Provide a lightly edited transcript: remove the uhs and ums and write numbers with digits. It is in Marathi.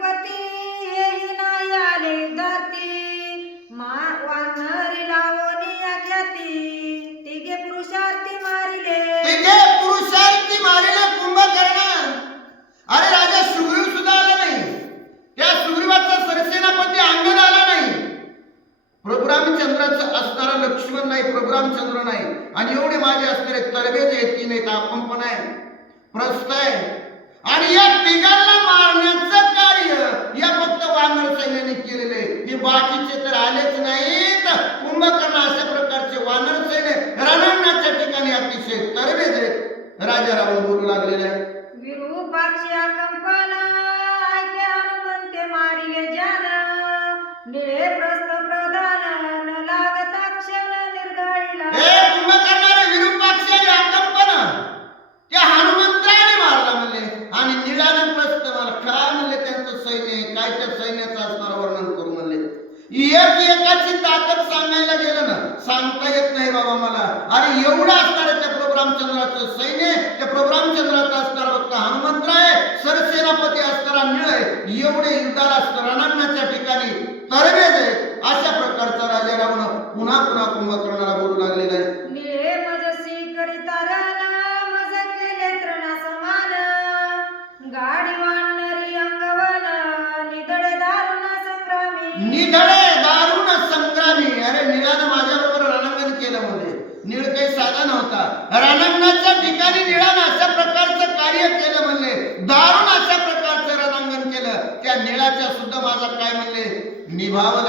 पती येई नाही आले धरती वानरी लावणी ख्याती तिघे पुरुषार्थी मारिले कुंभकर्ण. अरे राजा सुग्रीव सुद्धा आला नाही, त्या सुग्रीवाचा सरसेनापती अंगद आला नाही, प्रभू रामचंद्राचं असणारा लक्ष्मण नाही, प्रभू रामचंद्र नाही, आणि एवढे माझे असणारे तरबेज आहेत, तीन आहेत, आपण पण आहे, प्रस्थ आहे, आणि या तिघांना मारण्याचं कार्य या फक्त वानर सैन्याने केलेले. हे बाकीचे तर आलेच नाहीत. कुंभकर्ण अशा प्रकारचे वानर सैन्य रणांगणाच्या ठिकाणी अतिशय तरबेज आहेत. राजा रावण बोलू लागलेले आहे, विरूपाक्षी कंपना ऐके हनुमंते मारिले जान निळे प्रस्थ प्रधान न लागता क्षण निर्दळीला. हे कुंभकर्ण विरूपाक्षी कंपना त्या हनुमंताने मारला म्हणले, आणि निळाने प्रस्थ मला काय म्हणले त्यांचं सैन्य काय, त्या सैन्याचं असणारं वर्णन करू म्हणले. एकाची ताकद सांगायला गेलं ना सांगता येत नाही बाबा मला. अरे एवढं असणारं त्या प्रभू रामचंद्राचं सैन्य, त्या प्रभू रामचंद्राचा असणारा भक्त हनुमंत आहे, सरसेनापती असणारा निळ आहे, एवढे युद्धाला असणारा रणांगणाच्या ठिकाणी तरबेज आहे. अशा प्रकारचा राजा रावण पुन्हा पुन्हा कुंभकर्णाला बोलू लागलेला आहे. निळे मजसी करिता रण मज केले तृणा समान गाडी वानरी अंगवन निधडे दारुण संग्रामी. निधडे दारुण संग्रामी. अरे निळानं माझ्याबरोबर रणांगण केलं म्हणजे निळ काही साधा नव्हता. रणांगणाच्या ठिकाणी निळानं अशा प्रकारचं कार्य केलं म्हणले, दारुण अशा प्रकारचं रणांगण केलं. त्या निळाच्या सुद्धा माझा काय म्हणले निभावं